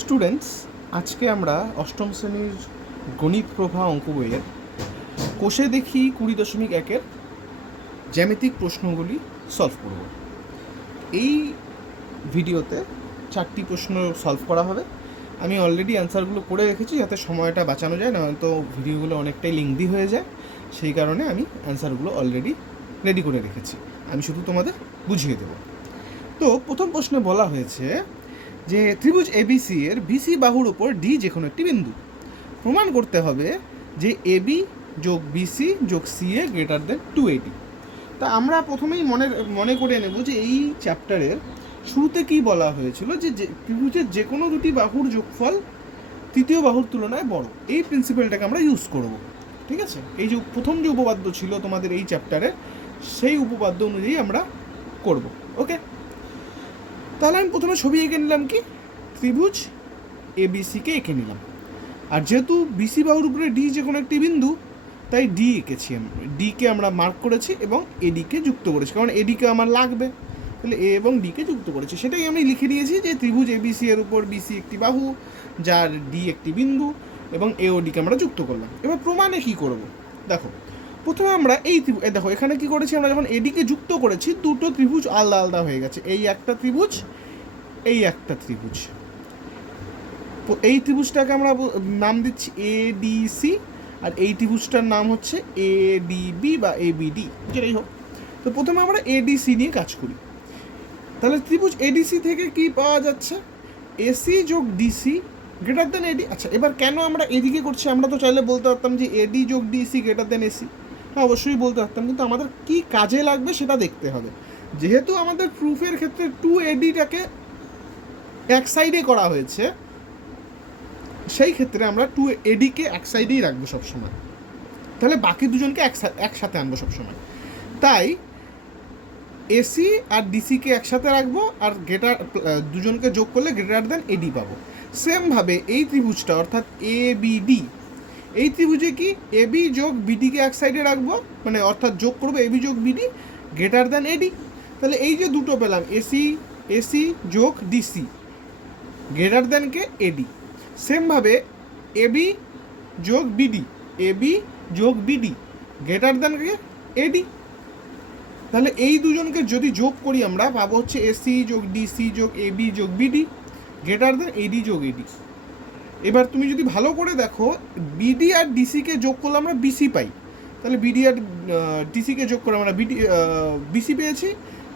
Students, আজকে আমরা অষ্টম শ্রেণির গণিত প্রভা অঙ্ক বইয়ের কোষে দেখি কুড়ি দশমিক একের জ্যামিতিক প্রশ্নগুলি সলভ করব। এই ভিডিওতে চারটি প্রশ্ন সলভ করা হবে। আমি অলরেডি অ্যান্সারগুলো করে রেখেছি যাতে সময়টা বাঁচানো যায় না তো ভিডিওগুলো অনেকটাই লিঙ্কদি হয়ে যায়। সেই কারণে আমি অ্যান্সারগুলো অলরেডি রেডি করে রেখেছি। আমি শুধু তোমাদের বুঝিয়ে দেবো। তো প্রথম প্রশ্নে বলা হয়েছে যে ত্রিভুজ এবিসি এর বিসি বাহুর উপর ডি যে কোনো একটি বিন্দু। প্রমাণ করতে হবে যে এবি যোগ বিসি যোগ C A greater than two eighty তা আমরা প্রথমেই মনে মনে করে নেব যে এই চ্যাপ্টারের শুরুতে কি বলা হয়েছিল যে ত্রিভুজের যে কোনো দুটি বাহুর যোগফল তৃতীয় বাহুর তুলনায় বড়। এই প্রিন্সিপালটাকে আমরা ইউজ করব। ঠিক আছে? এই যে প্রথম যে উপপাদ্য ছিল তোমাদের এই চ্যাপ্টারে সেই উপপাদ্য অনুযায়ী আমরা করব। ওকে তাহলে আমি প্রথমে ছবি এঁকে নিলাম কি? ত্রিভুজ এ এবিসিকে এঁকে নিলাম। আর যেহেতু বিসি বাহুর উপরে ডি যে কোনো একটি বিন্দু, তাই ডি এঁকেছি আমি ডিকে আমরা মার্ক করেছি এবং এডিকে যুক্ত করেছি। কারণ এডিকে আমার লাগবে। তাহলে এ এবং ডিকে যুক্ত করেছি। সেটাই আমি লিখে দিয়েছি যে ত্রিভুজ এবিসি এর উপর বিসি একটি বাহু, যার ডি একটি বিন্দু এবং এ ও ডিকে আমরা যুক্ত করলাম। এবার প্রমাণে কি করব? দেখো প্রথমে আমরা এই দেখো, এখানে কি করেছি আমরা? যখন এডিকে যুক্ত করেছি, দুটো ত্রিভুজ আলাদা আলাদা হয়ে গেছে। এই একটা ত্রিভুজ, এই একটা ত্রিভুজ। এই ত্রিভুজটাকে আমরা নাম দিচ্ছি এ ডি সি আর এই ত্রিভুজটার নাম হচ্ছে এ ডি বি বা এ বি ডি যেটাই হোক। তো প্রথমে আমরা এডিসি নিয়ে কাজ করি। তাহলে ত্রিভুজ এডিসি থেকে কি পাওয়া যাচ্ছে? এসি যোগ ডিসি গ্রেটার দেন এডি আচ্ছা এবার কেন আমরা এদিকে করছি? আমরা তো চাইলে বলতে পারতাম যে এডি যোগ ডিসি গ্রেটার দেন এসি হ্যাঁ অবশ্যই বলতে পারতাম, কিন্তু আমাদের কি কাজে লাগবে সেটা দেখতে হবে। যেহেতু আমাদের প্রুফের ক্ষেত্রে টু এডিটাকে এক সাইডে করা হয়েছে, সেই ক্ষেত্রে আমরা টু এডিকে এক সাইডেই রাখব সবসময়। তাহলে বাকি দুজনকে একসা- একসাথে আনব সবসময়। তাই এসি আর ডিসিকে একসাথে রাখব, আর গ্রেটার দুজনকে যোগ করলে গ্রেটার দেন এডি পাবো। সেমভাবে এই ত্রিভুজটা, অর্থাৎ এ বি ডি এই ত্রিভুজে কি এবি যোগ বিডিকে এক সাইডে রাখব? মানে অর্থাৎ যোগ করব এবি যোগ বিডি গ্রেটার দেন এডি তাহলে এই যে দুটো পেলাম এসি এসি যোগ ডিসি গ্রেটার দেনকে এডি সেমভাবে এবি যোগ বিডি এবি যোগ বিডি গ্রেটার দেনকে এডি তাহলে এই দুজনকে যদি যোগ করি আমরা পাবো হচ্ছে এসি যোগ ডিসি যোগ এবি যোগ বিডি গ্রেটার দেন এডি যোগ এডি এবার তুমি যদি ভালো করে দেখো বিডি আর ডিসিকে যোগ করলে আমরা বিসি পাই। তাহলে বিডি আর ডিসিকে যোগ করে আমরা বিডি বিসি পেয়েছি,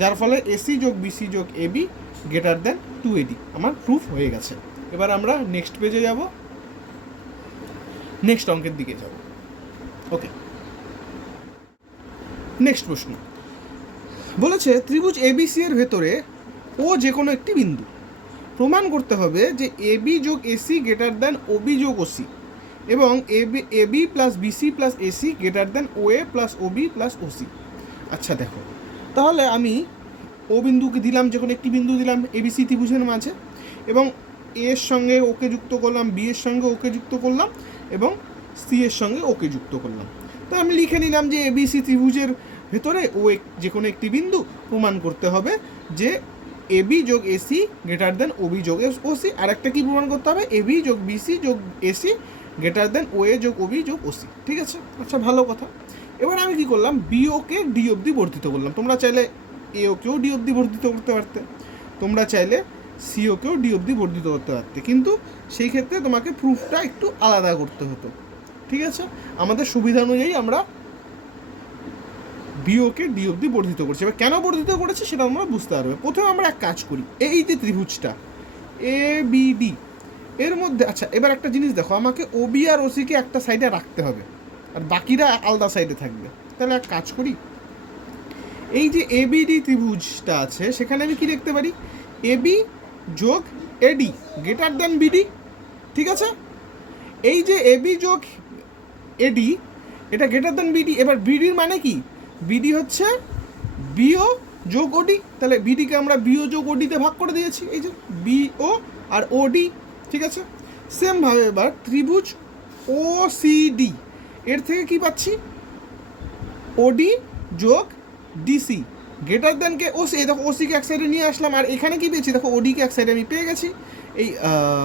যার ফলে এসি যোগ বিসি যোগ AB greater than two AD আমার প্রুফ হয়ে গেছে। এবার আমরা নেক্সট পেজে যাব। নেক্সট অঙ্কের দিকে যাব। ওকে নেক্সট প্রশ্ন। বলেছে, ত্রিভুজ এবিসি এর ভেতরে ও যে কোনো একটি বিন্দু। প্রমাণ করতে হবে যে এবি যোগ এসি গ্রেটার দেন ওবি যোগ ওসি এবং AB AB plus BC plus AC greater than O A plus OB plus OC আচ্ছা দেখো। তাহলে আমি ও বিন্দুকে দিলাম, যে কোনো একটি বিন্দু দিলাম এবিসি ত্রিভুজের মাঝে এবং এর সঙ্গে ওকে যুক্ত করলাম বি এর সঙ্গে ওকে যুক্ত করলাম এবং সি এর সঙ্গে ওকে যুক্ত করলাম। তো আমি লিখে নিলাম যে এবিসি ত্রিভুজের ভেতরে ও যে কোনো একটি বিন্দু প্রমাণ করতে হবে যে এবি যোগ এসি গ্রেটার দেন ওবি যোগ ওসি আর একটা কি প্রমাণ করতে হবে? এবি যোগ বিসি যোগ AC greater than O A যোগ ওবি যোগ ওসি ঠিক আছে? আচ্ছা ভালো কথা। এবার আমি কি করলাম? বিওকে ডি অবধি বর্ধিত করলাম। তোমরা চাইলে এ ওকেও ডি অবধি বর্ধিত করতে পারতে। তোমরা চাইলে সিওকেও ডি অবধি বর্ধিত করতে পারতে। কিন্তু সেই ক্ষেত্রে তোমাকে প্রুফটা একটু আলাদা করতে হতো। ঠিক আছে? আমাদের সুবিধা অনুযায়ী আমরা বিওকে ডি অবধি বর্ধিত করছি। এবার কেন বর্ধিত করেছে সেটা আমরা বুঝতে পারবে। প্রথমে আমরা এক কাজ করি। এই যে ত্রিভুজটা এ বি ডি এর মধ্যে আচ্ছা এবার একটা জিনিস দেখো, আমাকে ওবি আর ওসিকে একটা সাইডে রাখতে হবে, আর বাকিরা আলাদা সাইডে থাকবে। তাহলে এক কাজ করি। এই যে এবিডি ত্রিভুজটা আছে, সেখানে আমি কি দেখতে পারি? এবি যোগ এডি গ্রেটার দেন বিডি ঠিক আছে? এই যে এবি যোগ এডি এটা গ্রেটার দেন বিডি এবার বিডির মানে কি? বিডি হচ্ছে বিও যোগ ওডি তাহলে বিডিকে আমরা বিও যোগ ওডিতে ভাগ করে দিয়েছি। এই যে বিও আর ওডি ঠিক আছে? সেমভাবে এবার ত্রিভুজ ও ডি। এর থেকে কি পাচ্ছি? ওডি যোগ ডিসি গ্রেটার দেনকে ওসি এই দেখো ওসিকে এক সাইডে নিয়ে আসলাম। আর এখানে কি পেয়েছি? দেখো ওডিকে এক সাইডে আমি পেয়ে গেছি। এই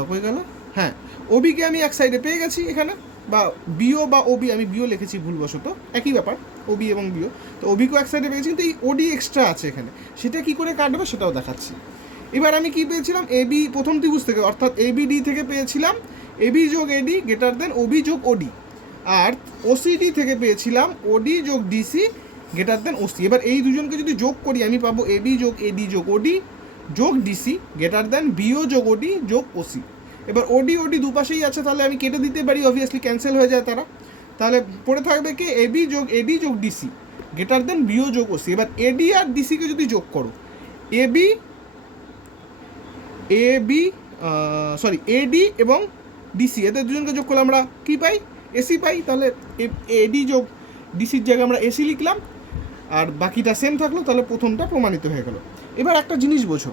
হয়ে গেল? হ্যাঁ ওবিকে আমি এক সাইডে পেয়ে গেছি এখানে। বা বিও বা ওবি আমি বিও লিখেছি ভুলবশত। একই ব্যাপার। ওবি এবং বিও। তো ওবিকেও এক সাইডে পেয়েছি, কিন্তু এই ওডি এক্সট্রা আছে এখানে। সেটা কি করে কাটবে সেটাও দেখাচ্ছি। এবার আমি কি পেয়েছিলাম? এবি প্রথম ত্রিভুজ থেকে, অর্থাৎ এবি ডি থেকে পেয়েছিলাম এবি যোগ এডি গ্রেটার দেন ওবি যোগ ওডি। আর ওসিডি থেকে পেয়েছিলাম ওডি যোগ ডিসি গ্রেটার দেন ওসি এবার এই দুজনকে যদি যোগ করি, আমি পাবো এবি যোগ এডি যোগ ওডি যোগ ডিসি গ্রেটার দেন বিও যোগ ওডি যোগ ওসি এবার ওডি ওডি দুপাশেই আছে, তাহলে আমি কেটে দিতে পারি অবভিয়াসলি ক্যান্সেল হয়ে যায় তারা। তাহলে পড়ে থাকবে কি এবি যোগ এডি যোগ ডিসি গ্রেটার দেন বিও যোগ ওসি এবার এডি আর ডিসিকে যদি যোগ করো AB A B sorry AD এবং ডিসি এদের দুজনকে যোগ করলে আমরা কি পাই? এসি পাই, তাহলে এডি যোগ ডিসির জায়গায় আমরা এসি লিখলাম, আর বাকিটা সেম থাকল, তাহলে প্রথমটা প্রমাণিত হয়ে গেল। এবার একটা জিনিস বোঝো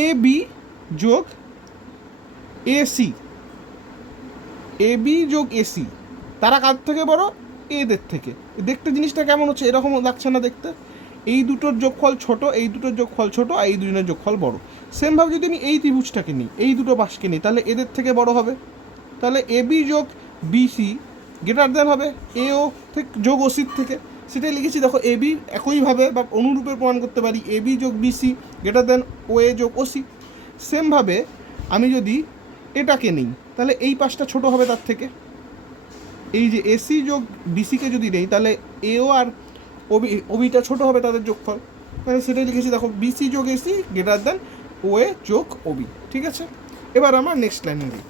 এ বি যোগ এসি এ বি যোগ এসি তারা কার থেকে বড়? এদের থেকে। দেখতে জিনিসটা কেমন হচ্ছে? এরকম লাগছে না দেখতে? এই দুটোর যোগফল ছোট, এই দুটোর যোগফল ছোট, আর এই দুজনের যোগফল বড়। সেমভাবে যদি আমি এই ত্রিভুজটাকে নিই, এই দুটো বাসকে নিই, তাহলে এদের থেকে বড় হবে। তাহলে এ বি যোগ বিসি গ্রেটার দেন হবে এ ও থেকে যোগ ওসির থেকে। সেটাই লিখেছি, দেখো এ বি একইভাবে বা অনুরূপে প্রমাণ করতে পারি। এ বি যোগ BC greater than O A যোগ ওসি সেমভাবে আমি যদি এটাকে নিই। তাহলে এই পাশটা ছোট হবে তার থেকে। এই যে এসি যোগ বিসিকে যদি নেই, তাহলে এও আর ওবি ওবিটা ছোট হবে তাদের যোগফল। তাহলে সেটাই লিখেছি, দেখো বিসি যোগ AC greater than O A যোগ ওবি ঠিক আছে? এবার আমরা নেক্সট লাইনে দিই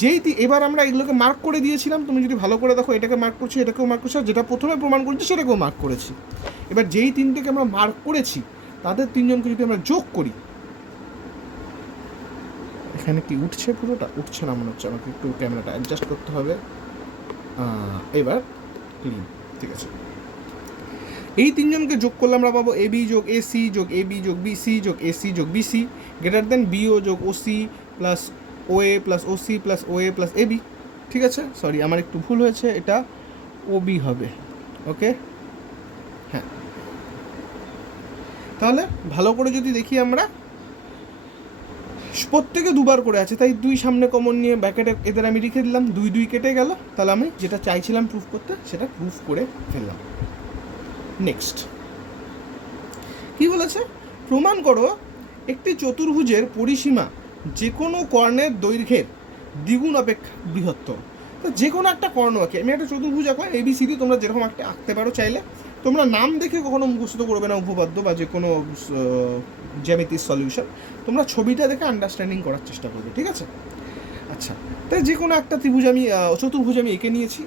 যেই। এবার আমরা এগুলোকে মার্ক করে দিয়েছিলাম, তুমি যদি ভালো করে দেখো, এটাকে মার্ক করছি, এটাকেও মার্ক করছি যেটা প্রথমে প্রমাণ করেছি, সেটাকেও মার্ক করেছি। এবার যেই তিনটেকে আমরা মার্ক করেছি, তাদের তিনজনকে যদি আমরা যোগ করি এখানে কি উঠছে পুরোটা? উঠছে না মনে হচ্ছে আমাকে, একটু ক্যামেরাটা অ্যাডজাস্ট করতে হবে। এবার ক্লিন ঠিক আছে। এই তিনজনকে যোগ করলে আমরা পাবো এ বি যোগ এসি যোগ এ বি যোগ বিসি যোগ এসি যোগ বিসি গ্রেটার দেন বিও যোগ OC plus O A plus OC plus O A plus AB ঠিক আছে? সরি আমার একটু ভুল হয়েছে, এটা ওবি হবে ওকে হ্যাঁ। তাহলে ভালো করে যদি দেখি আমরা প্রত্যেকে দুবার করে আছে, তাই দুই সামনে কমন নিয়ে ব্যাকেটে এদের আমি লিখে দিলাম, দুই দুই কেটে গেল। তাহলে আমি যেটা চাইছিলাম প্রুফ করতে, সেটা প্রুফ করে ফেললাম। নেক্সট কি বলেছে? প্রমাণ করো, একটি চতুর্ভুজের পরিসীমা যে কোনো কর্ণের দৈর্ঘ্যের দ্বিগুণ অপেক্ষা বৃহত্তর। তো যে কোনো একটা কর্ণ আঁকি আমি একটা চতুর্ভুজ আঁকলাম এবিসিডি তোমরা যেরকম একটা আঁকতে পারো চাইলে। তোমরা নাম দেখে কখনো মুখস্থ করবে না, উপপাদ্য বা যে কোনো জ্যামিতির সলিউশন, তোমরা ছবিটা দেখে আন্ডারস্ট্যান্ডিং করার চেষ্টা করবে, ঠিক আছে? আচ্ছা তাই যে কোনো একটা ত্রিভুজ আমি চতুর্ভুজ আমি এঁকে নিয়েছি।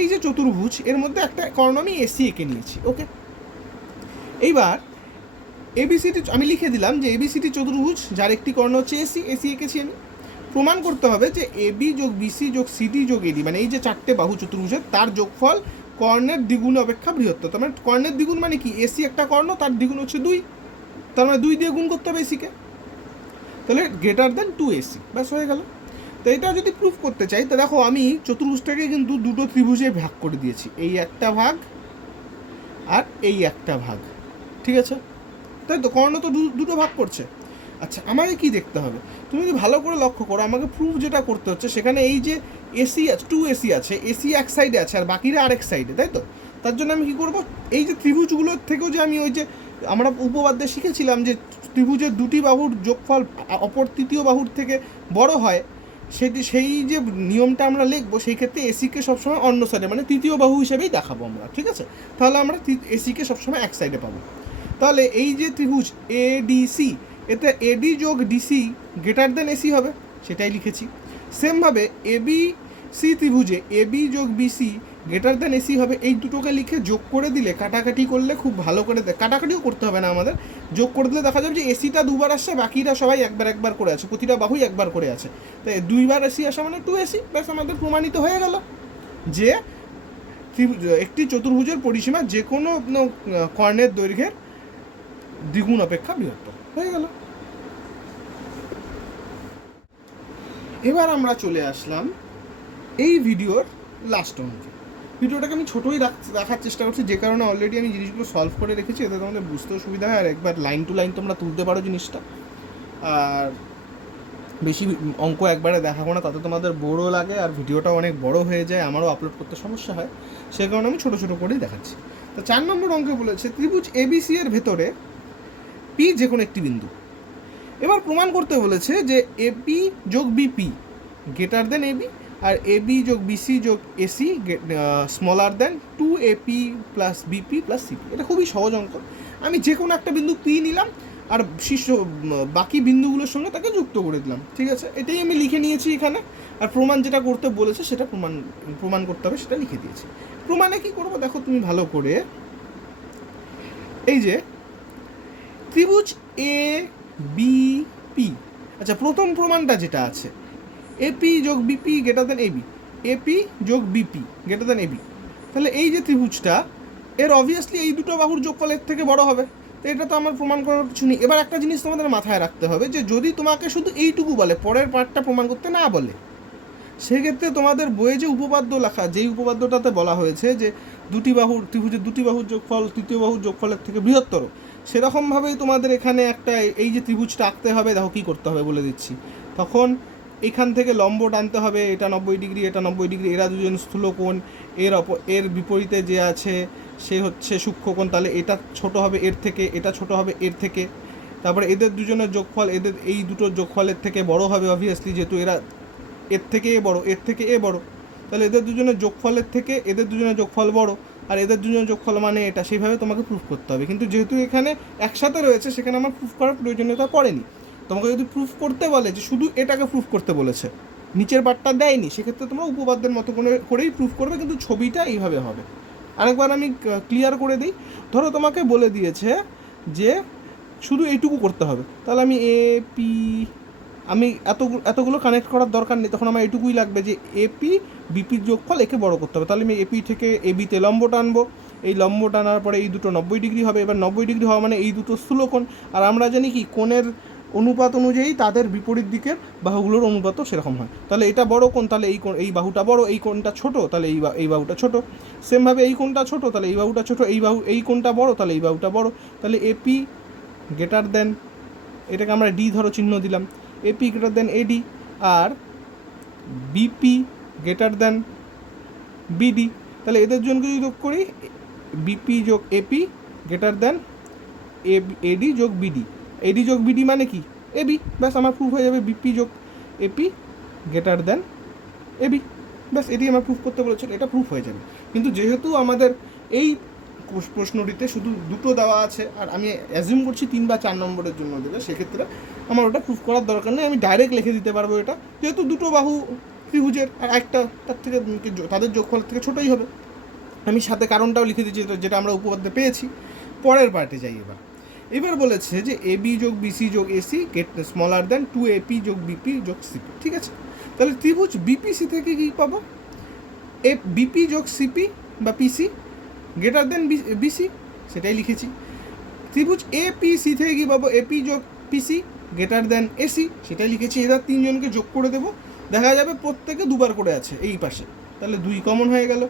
এই যে চতুর্ভুজ, এর মধ্যে একটা কর্ণ আমি এসি এঁকে নিয়েছি, ওকে? এইবার এবিসিটি আমি লিখে দিলাম যে এবিসিটি চতুর্ভুজ, যার একটি কর্ণ হচ্ছে এসি এসি এঁকেছি আমি। প্রমাণ করতে হবে যে এবি যোগ বিসি যোগ সিডি যোগ এডি মানে এই যে চারটে বাহু চতুর্ভুজের, তার যোগফল কর্ণের দ্বিগুণ অপেক্ষা বৃহত্তর। তার মানে কর্ণের দ্বিগুণ মানে কি? এসি একটা কর্ণ, তার দ্বিগুণ হচ্ছে দুই। তার মানে দুই দিয়ে গুণ করতে হবে এসিকে তাহলে গ্রেটার দেন টু এসি ব্যাস, হয়ে গেল। তো এটা যদি প্রুফ করতে চাই, তো দেখো আমি চতুর্ভুজটাকে কিন্তু দুটো ত্রিভুজে ভাগ করে দিয়েছি। এই একটা ভাগ আর এই একটা ভাগ। ঠিক আছে? তাই তো, কর্ণ তো দুটো ভাগ করছে। আচ্ছা আমাকে কি দেখতে হবে? তুমি যদি ভালো করে লক্ষ্য করো, আমাকে প্রুফ যেটা করতে হচ্ছে, সেখানে এই যে এসি আছে টু এসি আছে এসি এক সাইডে আছে, আর বাকিরা আরেক সাইডে তাই তো? তার জন্য আমি কি করব? এই যে ত্রিভুজগুলোর থেকেও যে আমি ওই যে আমরা উপবাদ্যে শিখেছিলাম যে ত্রিভুজের দুটি বাহুর যোগফল অপর তৃতীয় বাহুর থেকে বড় হয়, সেটি সেই যে নিয়মটা আমরা লিখব, সেই ক্ষেত্রে এসিকে সবসময় অন্য সাইডে মানে তৃতীয় বাহু হিসেবেই দেখাবো আমরা, ঠিক আছে? তাহলে আমরা এসিকে সবসময় এক সাইডে পাবো। তাহলে এই যে ত্রিভুজ এডিসি এতে এডি যোগ ডিসি গ্রেটার দেন এসি হবে, সেটাই লিখেছি। সেমভাবে এবি সি ত্রিভুজে এবি যোগ বিসি গ্রেটার দেন এসি হবে, এই দুটোকে লিখে যোগ করে দিলে কাটাকাটি করলে খুব ভালো করে কাটাকাটিও করতে হবে না আমাদের। যোগ করে দিলে দেখা যাবে যে এসিটা দুবার আসছে বাকিটা সবাই একবার একবার করে আছে, প্রতিটা বাহুই একবার করে আছে। তাই দুইবার এসি আসা মানে টু এসি ব্যাস আমাদের প্রমাণিত হয়ে গেল যে একটি চতুর্ভুজের পরিসীমা যে কোনো কর্ণের দৈর্ঘ্যের দ্বিগুণ অপেক্ষা বৃহত্তর। হয়ে গেল। এবার আমরা চলে আসলাম এই ভিডিওর লাস্ট অঙ্কে ভিডিওটাকে আমি ছোটোই রাখ- রাখার চেষ্টা করছি, যে কারণে অলরেডি আমি জিনিসগুলো সলভ করে রেখেছি, এতে তোমাদের বুঝতেও সুবিধা হয়, আর একবার লাইন টু লাইন তোমরা তুলতে পারো জিনিসটা। আর বেশি অঙ্ক একবারে দেখাবো না, তাতে তোমাদের বোরও লাগে, আর ভিডিওটা অনেক বড় হয়ে যায়, আমারও আপলোড করতে সমস্যা হয়, সে কারণে আমি ছোটো ছোটো করেই দেখাচ্ছি। তো চার নম্বর অঙ্কে বলেছে, ত্রিভুজ এবিসি এর ভেতরে পি যে কোনো একটি বিন্দু। এবার প্রমাণ করতে বলেছে যে এপি যোগ বিপি গ্রেটার দেন এবি আর এবি যোগ বিসি যোগ AC smaller than two AP plus BP plus CP এটা খুবই সহজ অঙ্ক। আমি যে কোনো একটা বিন্দু পি নিলাম, আর শীর্ষ বাকি বিন্দুগুলোর সঙ্গে তাকে যুক্ত করে দিলাম, ঠিক আছে? এটাই আমি লিখে নিয়েছি এখানে, আর প্রমাণ যেটা করতে বলেছে সেটা প্রমাণ প্রমাণ করতে হবে, সেটা লিখে দিয়েছি। প্রমাণে কি করব? দেখো তুমি ভালো করে। এই যে, ত্রিভুজ এ বি পি আচ্ছা প্রথম প্রমাণটা যেটা আছে এপি যোগ B P greater than A B A P যোগ B P greater than A B তাহলে এই যে ত্রিভুজটা, এর অবভিয়াসলি এই দুটো বাহুর যোগফল এর থেকে বড় হবে। তো এটা তো আমার প্রমাণ করার কিছু নেই। এবার একটা জিনিস তোমাদের মাথায় রাখতে হবে যে যদি তোমাকে শুধু এইটুকু বলে, পরের পার্টটা প্রমাণ করতে না বলে, সেক্ষেত্রে তোমাদের বইয়ে যে উপপাদ্য লেখা, যেই উপপাদ্যটাতে বলা হয়েছে যে দুটি বাহুর, ত্রিভুজের দুটি বাহুর যোগফল, তৃতীয় বাহুর যোগফলের থেকে বৃহত্তর, সেরকমভাবেই তোমাদের এখানে একটা এই যে ত্রিভুজটা আঁকতে হবে, দেখো কী করতে হবে বলে দিচ্ছি। তখন এখান থেকে লম্ব টানতে হবে, এটা নব্বই ডিগ্রি, এটা নব্বই ডিগ্রি, এরা দুজন স্থূলকোণ এর অপ এর বিপরীতে যে আছে, সে হচ্ছে সূক্ষ্মকোণ তাহলে এটা ছোট হবে এর থেকে, এটা ছোট হবে এর থেকে। তারপরে এদের দুজনের যোগফল, এদের এই দুটোর যোগফলের থেকে বড় হবে অবভিয়াসলি যেহেতু এরা এর থেকে এ বড়, এর থেকে এ বড়। তাহলে এদের দুজনের যোগফলের থেকে এদের দুজনের যোগফল বড়, আর এদের দুজনের যোগফল মানে এটা, সেইভাবে তোমাকে প্রুফ করতে হবে। কিন্তু যেহেতু এখানে একসাথে রয়েছে, সেখানে আমার প্রুফ করার প্রয়োজনীয়তা পড়েনি। তোমাকে যদি প্রুফ করতে বলে যে শুধু এটাকে প্রুফ করতে বলেছে, নিচের বারটা দেয়নি, সেক্ষেত্রে তোমরা উপপাদ্যের মতো করে, করেই প্রুফ করবে, কিন্তু ছবিটা এইভাবে হবে। আরেকবার আমি ক্লিয়ার করে দিই। ধরো তোমাকে বলে দিয়েছে যে শুধু এইটুকু করতে হবে। তাহলে আমি এ পি আমি এত, এতগুলো কানেক্ট করার দরকার নেই, তখন আমার এটুকুই লাগবে যে এপি বিপির যোগফল একে বড় করতে হবে। তাহলে আমি এপি থেকে এবিতে লম্ব টানবো এই লম্ব টানার পরে এই দুটো নব্বই ডিগ্রি হবে। এবার নব্বই ডিগ্রি হওয়া মানে এই দুটো স্থূলকোণ। আর আমরা জানি কি, কোণের অনুপাত অনুযায়ী তাদের বিপরীত দিকের বাহুগুলোর অনুপাতও সেরকম হয়। তাহলে এটা বড় কোণ, তাহলে এই এই বাহুটা বড়, এই কোণটা ছোট, তাহলে এই এই বাহুটা ছোট। সেমভাবে এই কোণটা ছোট, তাহলে এই বাহুটা ছোট, এই বাহু, এই কোণটা বড়, তাহলে এই বাহুটা বড়। তাহলে এপি গ্রেটার দেন, এটাকে আমরা ডি ধরো চিহ্ন দিলাম। এপি গ্রেটার দেন এডি আর বিপি গ্রেটার দেন বিডি তাহলে এদের জনকে যদি যোগ করি বিপি যোগ এপি গ্রেটার দেন এডি যোগ বিডি এডি যোগ বিডি মানে কি? এবি ব্যাস আমার প্রুফ হয়ে যাবে বিপি যোগ এপি গ্রেটার দেন এবি ব্যাস এটি আমার প্রুফ করতে বলেছিল, এটা প্রুফ হয়ে যাবে। কিন্তু যেহেতু আমাদের এই প্রশ্নটিতে শুধু দুটো দেওয়া আছে, আর আমি অ্যাজিউম করছি তিন বা চার নম্বরের জন্য দেবে সেক্ষেত্রে আমার ওটা প্রুফ করার দরকার নেই, আমি ডাইরেক্ট লিখে দিতে পারব এটা। যেহেতু দুটো বাহু ত্রিভুজের, আর একটা তার থেকে তাদের যোগফলের থেকে ছোটোই হবে। আমি সাথে কারণটাও লিখে দিচ্ছি যেটা আমরা উপপাদ্যে পেয়েছি। পরের পার্টে যাই এবার। এবার বলেছে যে এ বি যোগ বিসি যোগ AC get smaller than two AP যোগ বিপি যোগ সিপি ঠিক আছে? তাহলে ত্রিভুজ বিপিসি থেকে কী পাবো? এ বিপি যোগ সিপি বা পিসি গ্রেটার দেন বিসি সেটাই লিখেছি। ত্রিভুজ এ পি সি থেকে কী পাবো? এপি যোগ পিসি গ্রেটার দেন এসি সেটাই লিখেছি। এরা তিনজনকে যোগ করে দেবো। দেখা যাবে প্রত্যেকে দুবার করে আছে এই পাশে। তাহলে দুই কমন হয়ে গেল।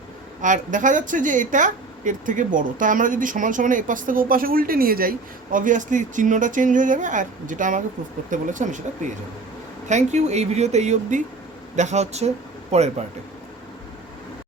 আর দেখা যাচ্ছে যে এটা এর থেকে বড়। তা আমরা যদি সমান সমানে এপাশ থেকে ওপাশে পাশে উল্টে নিয়ে যাই অবভিয়াসলি চিহ্নটা চেঞ্জ হয়ে যাবে আর যেটা আমাকে প্রুফ করতে বলেছে আমি সেটা পেয়ে যাব। থ্যাংক ইউ এই ভিডিওতে এই অবধি। দেখা হচ্ছে পরের পার্টে